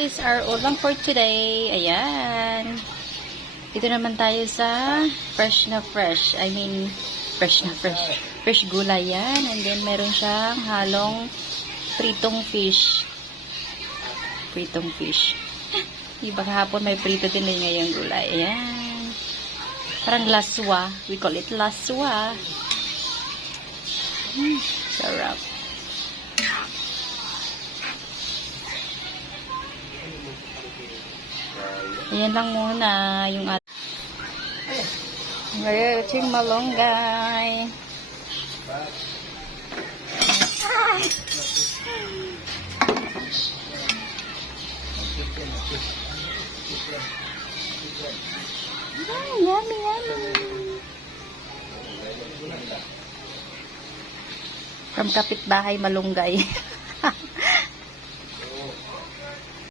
guys, our ulam for today. Ayan. Dito naman tayo sa fresh na fresh. I mean, fresh na fresh. Fresh gulay yan. And then, meron siyang halong pritong fish. Pritong fish. Iba kahapon may prito din ngayong gulay. Ayan. Parang laswa. We call it laswa. Sarap. Ayan lang muna yung ating malunggay. Yummy, yummy. From kapitbahay malunggay.